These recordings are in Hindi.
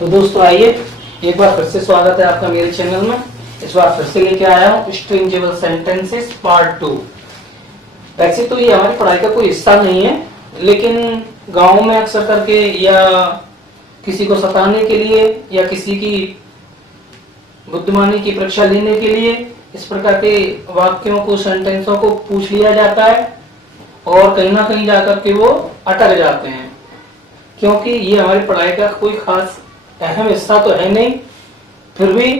तो दोस्तों आइए एक बार फिर से स्वागत है आपका मेरे चैनल में। इस बार फिर से लेके आया हूँ स्ट्रिंजेबल सेंटेंसेस पार्ट 2। वैसे तो ये हमारी पढ़ाई का कोई हिस्सा नहीं है, लेकिन गाँव में अक्सर करके या किसी को सताने के लिए या किसी की बुद्धिमानी की परीक्षा लेने के लिए इस प्रकार के वाक्यों को, सेंटेंसों को पूछ लिया जाता है और कहीं ना कहीं जाकर के वो अटक जाते हैं, क्योंकि ये हमारी पढ़ाई का कोई खास अहम हिस्सा तो है नहीं। फिर भी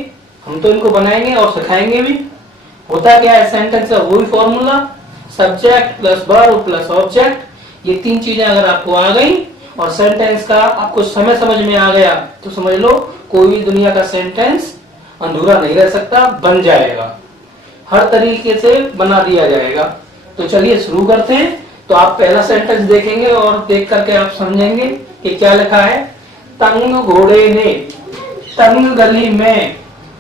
हम तो इनको बनाएंगे और सिखाएंगे भी। होता क्या है, सेंटेंस का वही formula, subject plus verb plus object. ये तीन चीजें अगर आपको आ गई और सेंटेंस का आपको समझ में आ गया तो समझ लो कोई भी दुनिया का सेंटेंस अधूरा नहीं रह सकता, बन जाएगा, हर तरीके से बना दिया जाएगा। तो चलिए शुरू करते हैं। तो आप पहला सेंटेंस देखेंगे और देख करके आप समझेंगे कि क्या लिखा है। तंग घोड़े ने तंग गली में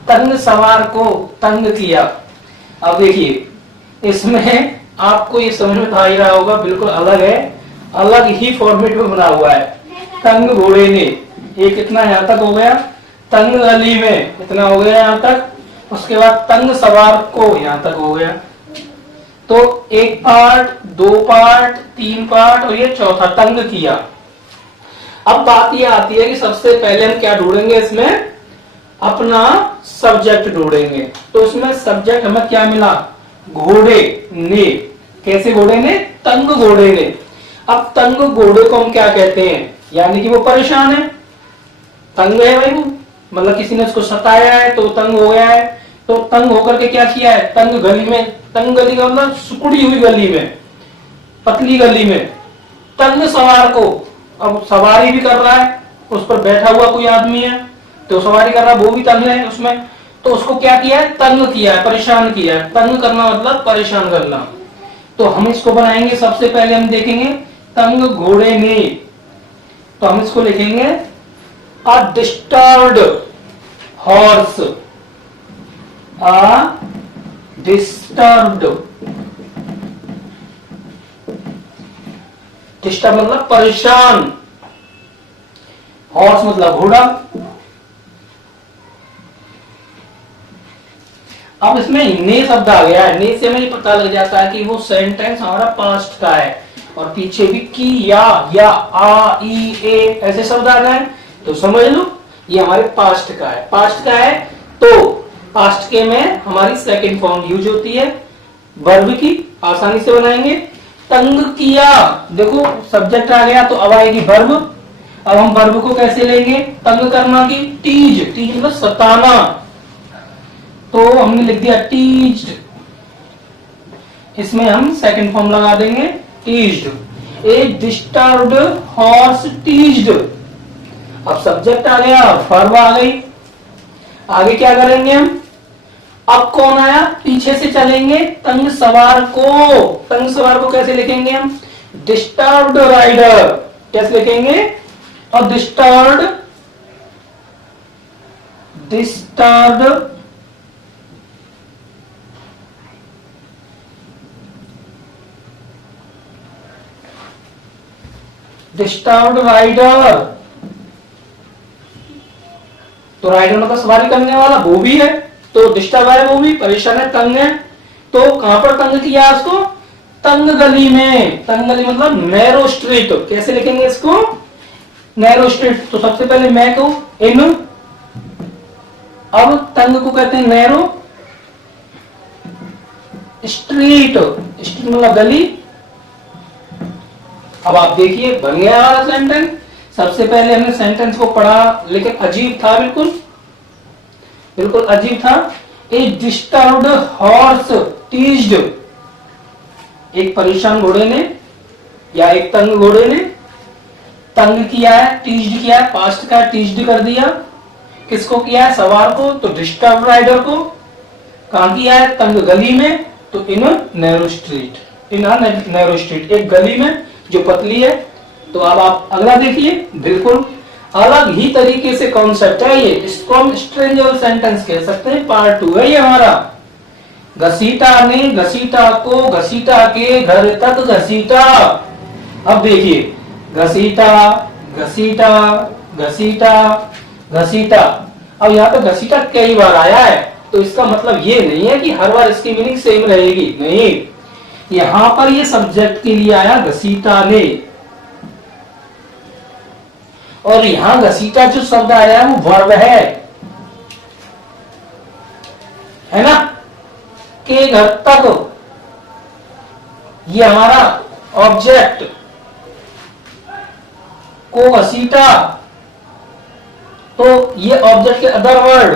तंग सवार को तंग किया। अब देखिए इसमें आपको ये समझ में आ ही रहा होगा, बिल्कुल अलग है, अलग ही फॉर्मेट में बना हुआ है। तंग घोड़े ने, ये कितना यहाँ तक हो गया, तंग गली में इतना हो गया यहाँ तक, उसके बाद तंग सवार को यहाँ तक हो गया। तो एक पार्ट, दो पार्ट, तीन पार्ट और ये चौथा, तंग किया। अब बात ये आती है कि सबसे पहले हम क्या ढूंढेंगे, इसमें अपना सब्जेक्ट ढूंढेंगे। तो इसमें सब्जेक्ट हमें क्या मिला, घोड़े ने। कैसे घोड़े ने, तंग घोड़े ने। अब तंग घोड़े को हम क्या कहते हैं, यानी कि वो परेशान है, तंग है भाई वो, मतलब किसी ने उसको सताया है तो तंग हो गया है। तो तंग होकर के क्या किया है, तंग गली में, तंग गली का मतलब सिकुड़ी हुई गली में, पतली गली में। तंग सवार को, अब सवारी भी कर रहा है, उस पर बैठा हुआ कोई आदमी है तो सवारी कर रहा है, वो भी तंग है उसमें, तो उसको क्या किया है, तंग किया है, परेशान किया है। तंग करना मतलब परेशान करना। तो हम इसको बनाएंगे, सबसे पहले हम देखेंगे तंग घोड़े ने, तो हम इसको लिखेंगे अ डिस्टर्ब्ड हॉर्स, अ डिस्टर्ब्ड, डिस्टर्ब मतलब परेशान, हॉर्स मतलब घोड़ा। अब इसमें ने शब्द आ गया है, ने से हमें पता लग जाता है कि वो सेंटेंस हमारा पास्ट का है, और पीछे भी की या आ ई ए ऐसे शब्द आ गए तो समझ लो ये हमारे पास्ट का है। पास्ट का है तो पास्ट के में हमारी सेकंड फॉर्म यूज होती है वर्ब की, आसानी से बनाएंगे। तंग किया, देखो सब्जेक्ट आ गया तो अब आएगी वर्ब। अब हम वर्ब को कैसे लेंगे, तंग करना की, टीज, टीज मतलब सताना, तो हमने लिख दिया टीज्ड। इसमें हम सेकंड फॉर्म लगा देंगे टीज्ड। ए डिस्टर्ब्ड हॉर्स टीज्ड। अब सब्जेक्ट आ गया, वर्ब आ गई, आगे क्या करेंगे हम, अब कौन आया, पीछे से चलेंगे, तंग सवार को। तंग सवार को कैसे लिखेंगे हम, डिस्टर्ब्ड राइडर, कैसे लिखेंगे, और डिस्टर्ब्ड, डिस्टर्ब्ड डिस्टर्ब्ड राइडर। तो राइडर मतलब सवारी करने वाला, वो भी है, तो डिस्टर्ब है, वो भी परेशान है, तंग है। तो कहां पर तंग किया उसको, तंग गली में। तंग गली मतलब नैरो स्ट्रीट, कैसे लिखेंगे इसको, नैरो स्ट्रीट। तो सबसे पहले मैं को इन, अब तंग को कहते हैं नैरो स्ट्रीट, स्ट्रीट मतलब गली। अब आप देखिए बन गया हमारा सेंटेंस। सबसे पहले हमने सेंटेंस को पढ़ा, लेकिन अजीब था, बिल्कुल बिल्कुल अजीब था। ए डिस्टर्ब्ड हॉर्स टीज्ड, एक परेशान घोड़े ने या एक तंग घोड़े ने तंग किया है, टीज्ड किया है, पास्ट का टीज्ड कर दिया। किसको किया है, सवार को, तो डिस्टर्ब राइडर को। कहां किया है, तंग गली में, तो इन नैरो स्ट्रीट, इन नैरो स्ट्रीट, एक गली में जो पतली है। तो अब आप अगला देखिए, बिल्कुल अलग ही तरीके से कॉन्सेप्ट है ये, इसको हम स्ट्रेंजेबल सेंटेंस कह सकते हैं। पार्ट 2 है ये हमारा। घसीटा ने घसीटा को घसीटा के घर तक घसीटा। अब देखिए घसीटा घसीटा घसीटा घसीटा। अब यहाँ पे घसीटा कई बार आया है, तो इसका मतलब ये नहीं है कि हर बार इसकी मीनिंग सेम रहेगी, नहीं। यहां पर ये सब्जेक्ट के लिए आया घसीटा ने, और यहां घसीटा जो शब्द आया है वो वर्ब है ना, के घर तक, ये हमारा ऑब्जेक्ट को घसीटा, तो ये ऑब्जेक्ट के अदर वर्ड।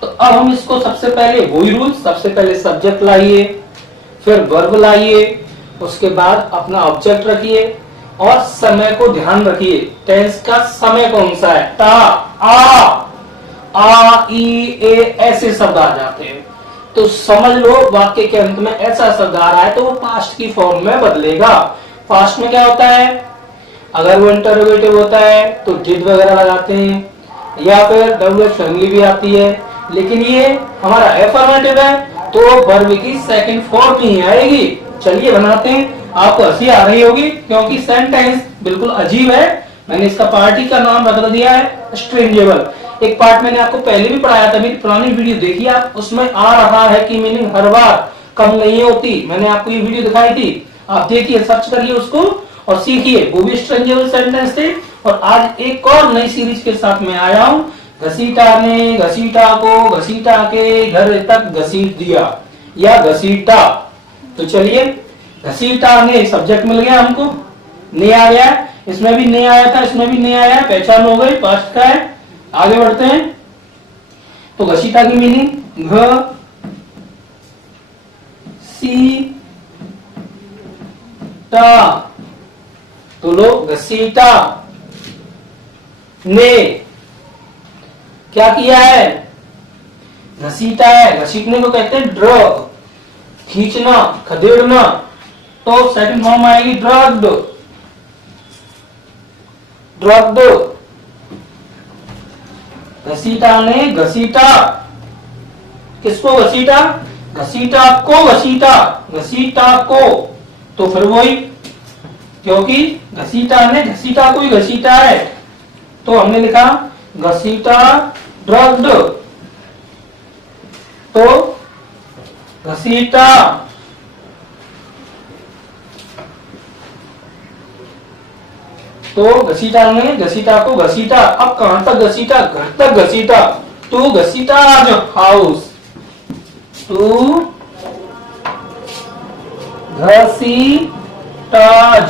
तो अब हम इसको सबसे पहले वही रूल, सबसे पहले सब्जेक्ट लाइए, फिर वर्ब लाइए, उसके बाद अपना ऑब्जेक्ट रखिए और समय को ध्यान रखिए। टेंस का समय कौन सा है? टा, आ, ई, ए ऐसे शब्द आ जाते हैं। तो समझ लो वाक्य के अंत में ऐसा शब्द आ रहा है तो वो पास्ट की फॉर्म में बदलेगा। पास्ट में क्या होता है? अगर वो इंटरोगेटिव होता है तो डिड वगैरह लगाते हैं, या फिर डब्ल्यू एच फैमिली भी आती है। लेकिन ये हमारा एफर्मेटिव है तो वर्ब की सेकंड फॉर्म ही आएगी। चलिए बनाते हैं। आपको हंसी आ रही होगी क्योंकि सेंटेंस बिल्कुल अजीब है। मैंने इसका पार्टी का नाम बदल दिया है स्ट्रेंजेबल। एक पार्ट मैंने आपको पहले भी पढ़ाया था, मेरी पुरानी वीडियो देखिए आप, उसमें आ रहा है कि मीनिंग हर बार कम नहीं होती। मैंने आपको ये वीडियो दिखाई थी, आप देखिए, सर्च करिए उसको और सीखिए। वो भी स्ट्रेंजेबल सेंटेंस थे। और आज एक और नई सीरीज के साथ मैं आया हूं। घसीटा ने घसीटा को घसीटा के घर तक घसीट दिया, या घसीटा। तो चलिए, घसीटा ने सब्जेक्ट मिल गया हमको, ने आ गया, इसमें भी ने आया था, इसमें भी ने आया, पहचान हो गई, पास्ट का है। आगे बढ़ते हैं। तो घसीटा की मीनिंग घ सी टा। तो लो, घसीटा ने क्या किया है? घसीटा है। घसीटने को कहते हैं ड्रग, खींचना, खदेड़ना। तो सेकंड फॉर्म आएगी ड्रग्ड, ड्रग्ड। घसीटा ने घसीटा, किसको घसीटा? घसीटा को घसीटा, घसीटा को। तो फिर वही, क्योंकि घसीटा ने घसीटा को ही घसीटा है, तो हमने लिखा घसीटा ड्रग्ड। तो घसीटा तो घसीटा ने घसीटा को घसीटा। अब कहां तक घसीटा? घर तक घसीटा। टू घसीटा हाउस, टू घसीटाज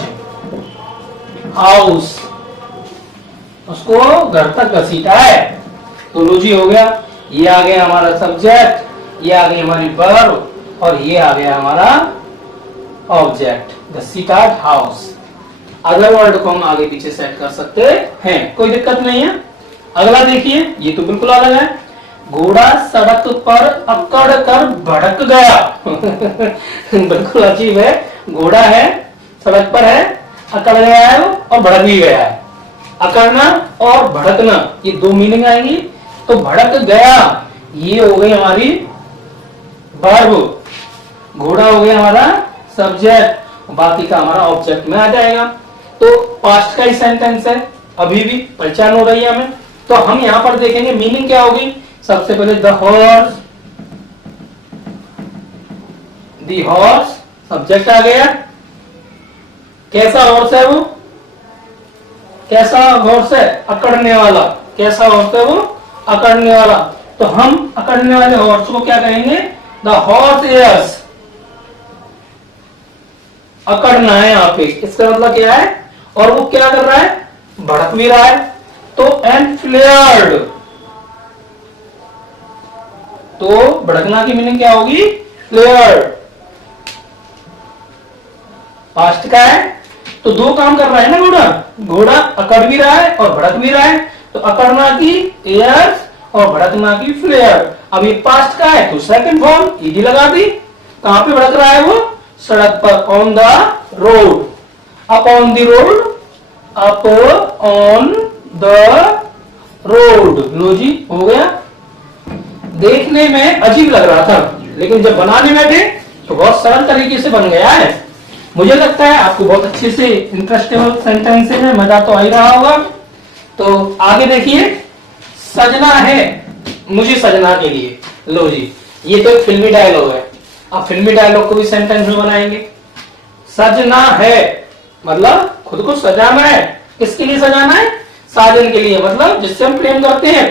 हाउस, उसको घर तक घसीटा है। तो लो जी, हो गया। ये आ गया हमारा सब्जेक्ट, ये आ गई हमारी वर्ब, और ये आ गया हमारा ऑब्जेक्ट घसीटाज हाउस। अगले वर्ड को हम आगे पीछे सेट कर सकते हैं, कोई दिक्कत नहीं है। अगला देखिए, ये तो बिल्कुल अलग है। घोड़ा सड़क पर अकड़ कर भड़क गया। बिल्कुल अजीब है। घोड़ा है, सड़क पर है, अकड़ गया है और भड़क भी गया है। अकड़ना और भड़कना, ये दो मीनिंग आएंगी। तो भड़क गया, ये हो गई हमारी वर्ब, घोड़ा हो गया हमारा सब्जेक्ट, बाकी का हमारा ऑब्जेक्ट में आ जाएगा। तो पास्ट का ही सेंटेंस है, अभी भी पहचान हो रही है हमें। तो हम यहां पर देखेंगे मीनिंग क्या होगी। सबसे पहले द हॉर्स सब्जेक्ट आ गया। कैसा हॉर्स है वो? कैसा हॉर्स है? अकड़ने वाला। कैसा हॉर्स है वो? अकड़ने वाला। तो हम अकड़ने वाले हॉर्स को क्या कहेंगे? The horse years. अकड़ना है यहाँ पे, इसका मतलब क्या है? और वो क्या कर रहा है? भड़क भी रहा है। तो एंड फ्लेयर्ड, तो भड़कना की मीनिंग क्या होगी? फ्लेयर्ड। पास्ट का है तो दो काम कर रहा है ना घोड़ा। घोड़ा अकड़ भी रहा है और भड़क भी रहा है। तो अकड़ना की एयर्स और भड़कना की फ्लेयर। अब ये पास्ट का है तो सेकंड फॉर्म ईडी लगा दी। कहां पे भड़क रहा है वो? सड़क पर, on the road, up on the road, up on the road. लो जी, हो गया। देखने में अजीब लग रहा था, लेकिन जब बनाने बैठे तो बहुत सरल तरीके से बन गया है। मुझे लगता है आपको बहुत अच्छे से इंटरेस्टेबल सेंटेंस है, मजा तो आ ही रहा होगा। तो आगे देखिए, सजना है मुझे सजना के लिए। लो जी, ये तो एक फिल्मी डायलॉग है। अब फिल्मी डायलॉग को भी सेंटेंस में बनाएंगे। सजना है मतलब खुद को सजाना है। किसके लिए सजाना है? साजन के लिए, मतलब जिससे हम प्रेम करते हैं।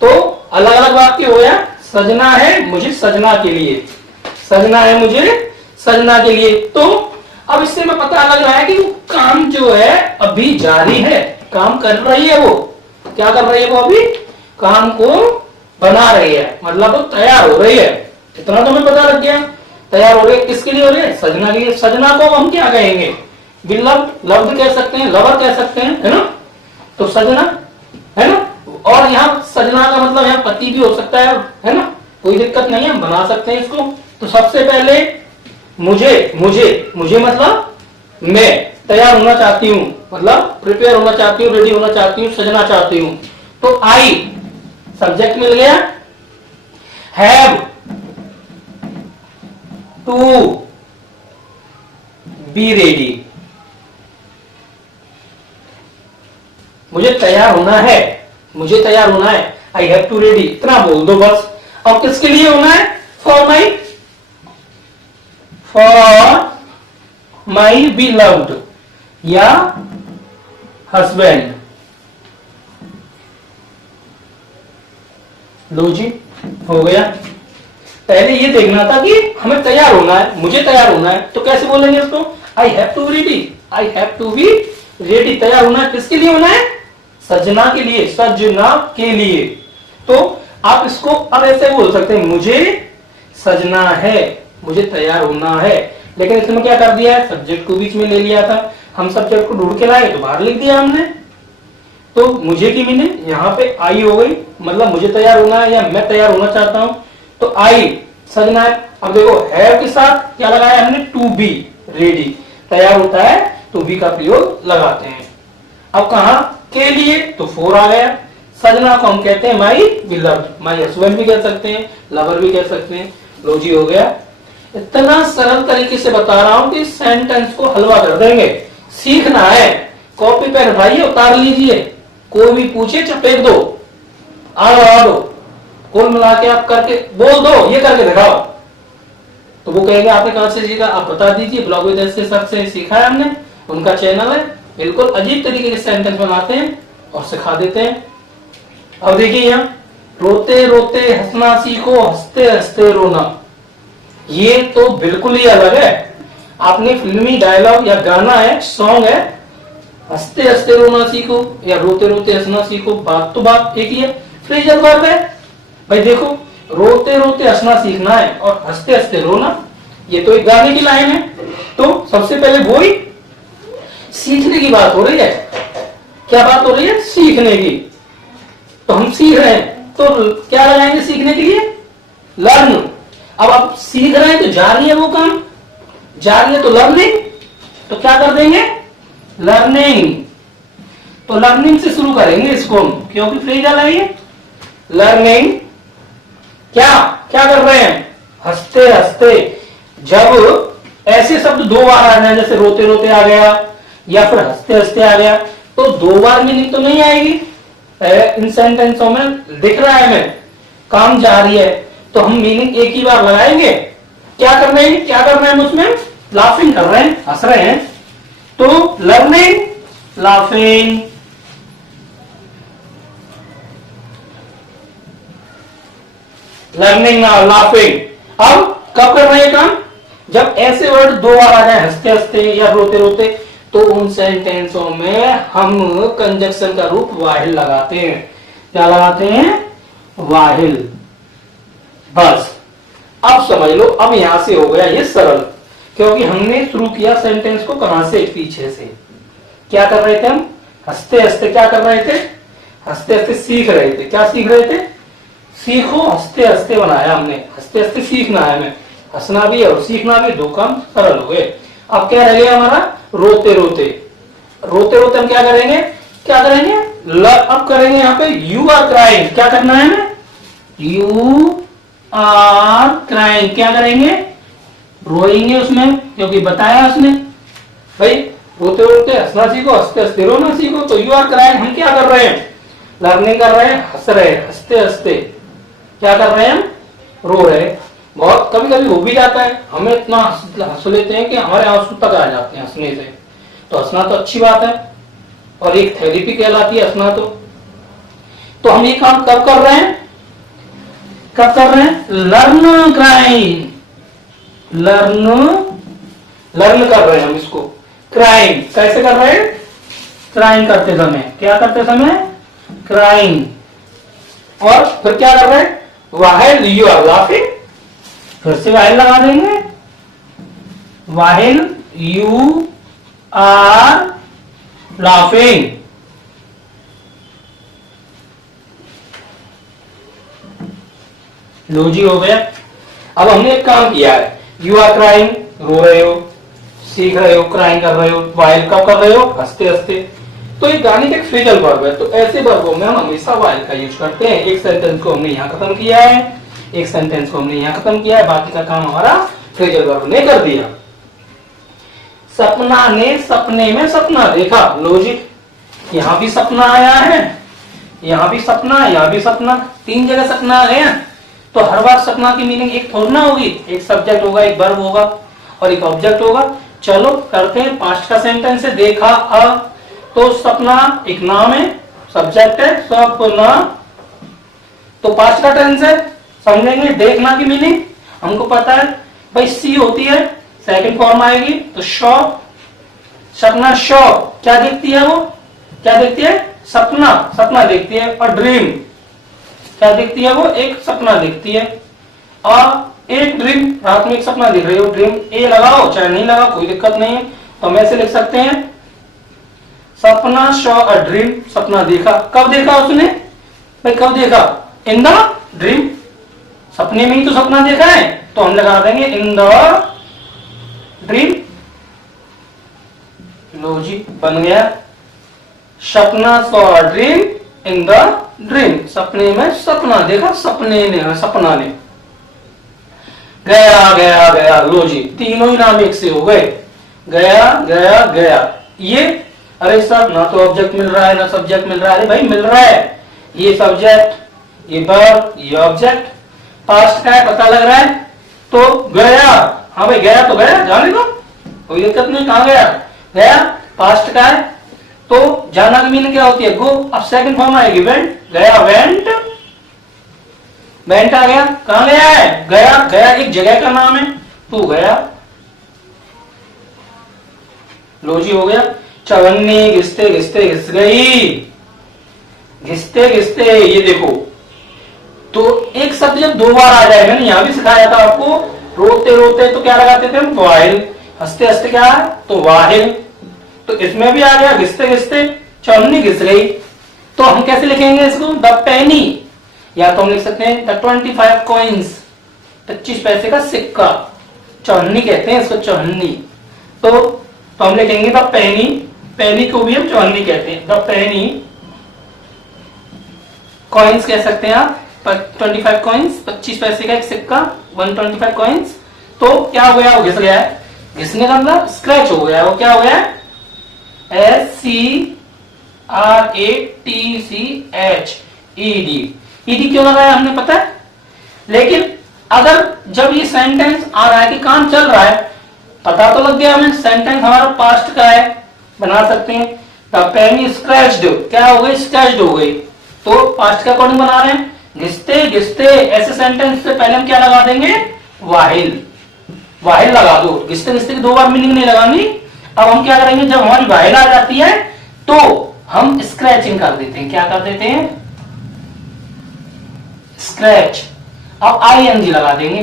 तो अलग अलग वाक्य हो गया। सजना है मुझे सजना के लिए, सजना है मुझे सजना के लिए। तो अब इससे में पता लग रहा है कि वो काम जो है अभी जारी है, काम कर रही है। वो क्या कर रही है? वो अभी काम को बना रही है, मतलब वो तैयार हो रही है। इतना तो हमें पता लग गया। तैयार हो रही है, किसके लिए हो रही है? सजना के लिए। सजना को हम क्या कहेंगे? बिलव्ड, लव्ड कह सकते हैं, लवर कह सकते हैं, है ना। तो सजना, है ना। और यहाँ सजना का मतलब यहाँ पति भी हो सकता है ना। कोई दिक्कत नहीं है, हम बना सकते हैं इसको। तो सबसे पहले मुझे मुझे मुझे मतलब मैं तैयार होना चाहती हूँ, मतलब प्रिपेयर होना चाहती हूँ, रेडी होना चाहती हूँ, सजना चाहती हूँ। तो आई सब्जेक्ट मिल गया। हैव टू बी रेडी, मुझे तैयार होना है, मुझे तैयार होना है। आई हैव टू रेडी, इतना बोल दो बस। और किसके लिए होना है? फॉर माई बिलव्ड या हस्बैंड। लो जी, हो गया। पहले ये देखना था कि हमें तैयार होना है, मुझे तैयार होना है। तो कैसे बोलेंगे उसको? I have to ready, I have to be ready. तैयार होना है, किसके लिए होना है? सजना के लिए, सजना के लिए। तो आप इसको अब ऐसे बोल सकते हैं, मुझे सजना है, मुझे तैयार होना है। लेकिन इसमें क्या कर दिया है? सब्जेक्ट को बीच में ले लिया था। हम सब्जेक्ट को ढूंढ के लाए तो बाहर लिख दिया हमने। तो मुझे की मीनिंग यहाँ पे आई हो गई, मतलब मुझे तैयार होना है या मैं तैयार होना चाहता हूं। तो आई सजना है। अब देखो हैव के साथ क्या लगाया हमने? टू बी रेडी, तैयार होता है टू बी का प्रयोग लगाते हैं। अब कहा के लिए? तो फोर आ गया। सजना को हम कहते हैं माई बिलव्ड, माई हस्बैंड भी कह सकते हैं, लवर भी कह सकते हैं। लो जी, हो गया। इतना सरल तरीके से बता रहा हूं कि सेंटेंस को हलवा कर देंगे। सीखना है, कॉपी पेन उठाइए, उतार लीजिए, कोई भी पूछे चपेट दो, आ दो, कुल मिला के आप करके बोल दो, ये करके दिखाओ। तो वो कहेंगे आपने कहां से सीखा? आप बता दीजिए। ब्लॉग विद एस के सर से सीखा है हमने, उनका चैनल है। बिल्कुल अजीब तरीके के सेंटेंस बनाते हैं और सिखा देते हैं। अब देखिए यहाँ, रोते रोते हंसना सीखो, हंसते हंसते रोना। ये तो बिल्कुल ही अलग है। आपने फिल्मी डायलॉग या गाना है, सॉन्ग है, हंसते हंसते रोना सीखो या रोते रोते हंसना सीखो, बात तो बात एक ही है, फ्रेजल वर्ब है। भाई देखो, रोते रोते हंसना सीखना है और हंसते हंसते रोना, ये तो एक गाने की लाइन है। तो सबसे पहले वो ही सीखने की बात हो रही है। क्या बात हो रही है? सीखने की। तो हम सीख रहे हैं, तो क्या लगाएंगे सीखने के लिए? लर्न। अब आप सीख रहे हैं तो जारी है वो काम, जारी है तो लर्निंग। तो क्या कर देंगे? लर्निंग। तो लर्निंग से शुरू करेंगे इसको हम, क्योंकि फ्रेजल है ये। लर्निंग। क्या क्या कर रहे हैं? हंसते हंसते। जब ऐसे शब्द दो बार आ जाए, जैसे रोते रोते आ गया या फिर हंसते हंसते आ गया, तो दो बार मीनिंग तो नहीं आएगी। इन सेंटेंसों में दिख रहा है हमें काम जारी है, तो हम मीनिंग एक ही बार लगाएंगे। क्या कर रहे हैं? क्या कर रहे हैं? उसमें लाफिंग कर रहे हैं, हंस रहे हैं। तो लर्निंग, लाफिंग। लर्निंग और लाफिंग। अब कब कर रहे हैं काम? जब ऐसे वर्ड दो बार आ जाए, हंसते हंसते या रोते रोते, तो उन सेंटेंसों में हम कंजक्शन का रूप वाहिल लगाते हैं। क्या लगाते हैं? वाहिल। बस अब समझ लो। अब यहां से हो गया ये सरल, क्योंकि हमने शुरू किया सेंटेंस को कहां से? पीछे से। क्या कर रहे थे हम? हंसते हंसते क्या कर रहे थे? हंसते हंसते सीख रहे थे। क्या सीख रहे थे? सीखो हंसते हंसते बनाया हमने, हंसते हंसते सीखना है हमें। हंसना भी और सीखना भी, दो काम सरल हो गए। अब क्या रह गया हमारा? रोते रोते। रोते रोते हम क्या करेंगे? क्या करेंगे? अब करेंगे यहाँ पे यू आर क्राइंग। क्या करना है हमें? You are crying. क्या करेंगे? रोएंगे उसमें, क्योंकि बताया उसने भाई रोते रोते हंसना सीखो, हंसते हंसते रोना सीखो। तो यू आर क्राइंग हम क्या कर रहे हैं? लर्निंग कर रहे हैं, हंस रहे हैं, हंसते हंसते क्या कर रहे हैं हम, रो रहे हैं। बहुत कभी कभी हो भी जाता है, हमें इतना हंस लेते हैं कि हमारे आंसू तक आ जाते हैं हंसने से। तो हंसना तो अच्छी बात है और एक थेरेपी कहलाती है हंसना। तो हम ये काम कब कर रहे हैं, कब कर रहे हैं, लर्न क्राइम, लर्न कर रहे हैं हम इसको। क्राइम कैसे कर रहे हैं, क्राइम करते समय, क्या करते समय, क्राइम। और फिर क्या कर रहे हैं, व्हाइल यू आर लाफिंग, फिर से व्हाइल लगा देंगे, व्हाइल यू आर लाफिंग। लो जी हो गया। अब हमने एक काम किया है, यू आर क्राइंग, रो रहे हो, सीख रहे हो, क्राइंग कर रहे हो, वाइल कब कर रहे हो, हंसते हंसते। तो ये गाने का एक फ्रेजल वर्ब है, तो ऐसे वर्बों में हम हमेशा वाइल का यूज करते हैं। एक सेंटेंस को हमने यहाँ खत्म किया है, एक सेंटेंस को हमने यहाँ खत्म किया है, बाकी का काम हमारा फ्रेजल वर्ब ने कर दिया। सपना ने सपने में सपना देखा, लॉजिक, यहाँ भी सपना आया है, यहाँ भी सपना, यहाँ भी सपना, तीन जगह सपना आ गया। तो हर बार सपना की मीनिंग एक थोड़ी ना होगी, एक सब्जेक्ट होगा, एक वर्ब होगा और एक ऑब्जेक्ट होगा। चलो करते हैं, पास्ट का सेंटेंस है, देखा तो सपना एक नाम है, सब्जेक्ट है सपना, तो पास्ट का टेंस है, समझेंगे। देखना की मीनिंग हमको पता है भाई, सी होती है, सेकंड फॉर्म आएगी तो शॉ, सपना शॉ, क्या देखती है वो, क्या देखती है, सपना, सपना देखती है। और ड्रीम क्या देखती है वो, एक सपना देखती है। और एक ड्रीम, रात में एक सपना देख रही हो, ड्रीम ए लगाओ चाहे नहीं लगाओ कोई दिक्कत नहीं है, तो हम ऐसे लिख सकते हैं, सपना शॉ अ ड्रीम, सपना देखा, कब देखा उसने भाई, कब देखा, इन द ड्रीम, सपने में ही तो सपना देखा है, तो हम लगा देंगे इन द ड्रीम। लो जी बन गया, सपना saw a dream in the dream, सपने में सपना देखा, सपने ने, सपना ने। गया गया गया, लो जी तीनों ही नाम एक से हो गए, गया गया गया। ये अरे सर ना तो ऑब्जेक्ट मिल रहा है ना सब्जेक्ट मिल रहा है, अरे भाई मिल रहा है, ये सब्जेक्ट, ये वर्ब, ये ऑब्जेक्ट। पास्ट का है पता लग रहा है, तो गया, हाँ भाई गया तो गया, जाने दो कोई दिक्कत नहीं, कहां गया, गया, पास्ट का है तो जाना की मीनिंग क्या होती है, गो। अब सेकंड फॉर्म आएगी वेंट, गया वेंट, वेंट आ गया, कहां गया है, गया, गया एक जगह का नाम है, तू गया। लो जी हो गया, चवन्नी घिसते घिसते घिस गई, घिसते घिसते, ये देखो तो एक शब्द जब दो बार आ जाए, मैंने यहां भी सिखाया था आपको, रोते रोते तो क्या लगाते थे हम, वाहिल, हंसते हंसते क्या है तो वाहिल, तो इसमें भी आ गया घिसते घिसते, चवन्नी घिस गई। तो हम कैसे लिखेंगे इसको, द पेनी, या तो हम लिख सकते हैं द 25 कॉइन्स, 25 पैसे का सिक्का, चौहन्नी कहते हैं इसको, चौहन्नी। तो हम लिखेंगे द पेनी, पेनी को भी हम चौहन्नी कहते हैं, द पेनी, कॉइन्स कह सकते हैं आप, 25 कॉइन्स, 25 पैसे का एक सिक्का, 125 कॉइन्स। तो क्या हो गया, वो घिस गया है, घिसने का मतलब स्क्रैच हो गया, वो क्या हो गया, SCRATCH, ED, ED क्यों लगाया हमने पता है। लेकिन अगर जब ये सेंटेंस आ रहा है कि काम चल रहा है, पता तो लग गया हमें, सेंटेंस हमारा पास्ट का है, बना सकते हैं द पेन स्क्रैच्ड, क्या हो गई, स्क्रैच्ड हो गई, तो पास्ट के अकॉर्डिंग बना रहे हैं। घिसते घिसते, ऐसे सेंटेंस से पहले हम क्या लगा देंगे, वाहिल, वाहिल लगा दो, घिसते घिसते की दो बार मीनिंग नहीं लगानी। अब हम क्या करेंगे, जब हमारी वाहिल आ जाती है तो हम स्क्रैचिंग कर देते हैं, क्या कर देते हैं, स्क्रैच। अब ING लगा देंगे,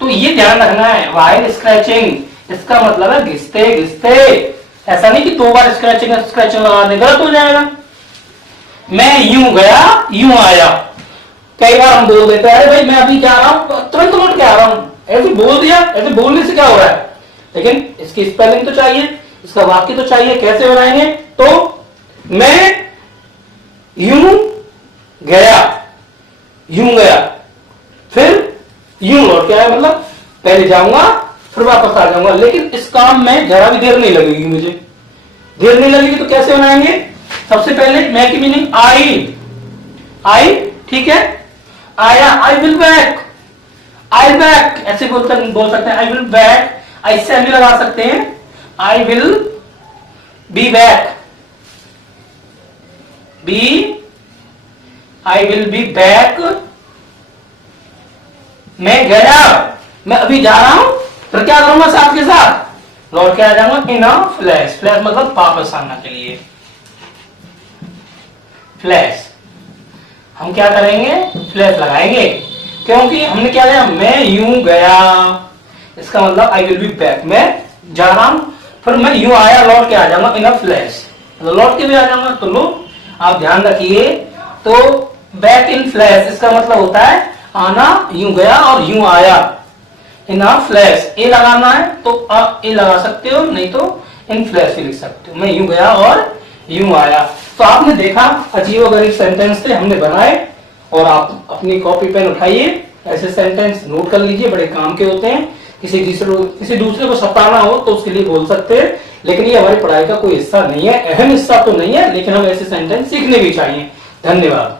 तो ये ध्यान रखना है, वाहिल स्क्रैचिंग, इसका मतलब है घिसते घिसते, ऐसा नहीं कि दो बार स्क्रैचिंग स्क्रैचिंग लगा दे, गलत हो जाएगा। मैं यूं गया यूं आया, कई बार हम बोल देते हैं अरे भाई मैं अभी क्या आ रहा हूं, तुरंत लौट के आ रहा हूं, ऐसे बोल दिया, ऐसे बोलने से क्या हो रहा है, लेकिन इसकी स्पेलिंग तो चाहिए, इसका वाक्य तो चाहिए, कैसे बनाएंगे, तो मैं यूं गया, यूं गया, फिर यूं लौट के आया, मतलब पहले जाऊंगा फिर वापस आ जाऊंगा, लेकिन इस काम में जरा भी देर नहीं लगेगी, मुझे देर नहीं लगेगी, तो कैसे बनाएंगे, सबसे पहले मैं की मीनिंग आई, ठीक है, आया, I will back, I back ऐसे बोल सकते हैं, आई विल बैक, ऐसे भी लगा सकते हैं, I will be back, I will be back, मैं गया, मैं अभी जा रहा हूं, फिर क्या करूंगा साथ के साथ लौट के आ जाऊंगा इन अ फ्लैश, फ्लैश मतलब वापस आना के लिए, फ्लैश हम क्या करेंगे, फ्लैश लगाएंगे, क्योंकि हमने क्या किया, मैं यूं गया, इसका मतलब आई विल बी बैक, मैं जा रहा हूं, फिर मैं यूं आया, लौट के आ जाऊंगा इन अ फ्लैश, लौट के भी आ जाऊंगा। तो लो आप ध्यान रखिए, तो बैक इन फ्लैश इसका मतलब होता है आना, यूं गया और यूं आया, इन अ फ्लैश, ए लगाना है तो ए लगा सकते हो, नहीं तो इन फ्लैश भी लिख सकते हो, मैं यूं गया और यूं आया। तो आपने देखा अजीबोगरीब सेंटेंस थे हमने बनाए, और आप अपनी कॉपी पेन उठाइए, ऐसे सेंटेंस नोट कर लीजिए, बड़े काम के होते हैं, किसी दूसरे को सताना हो तो उसके लिए बोल सकते हैं, लेकिन ये हमारी पढ़ाई का कोई हिस्सा नहीं है, अहम हिस्सा तो नहीं है, लेकिन हम ऐसे सेंटेंस सीखने भी चाहिए। धन्यवाद।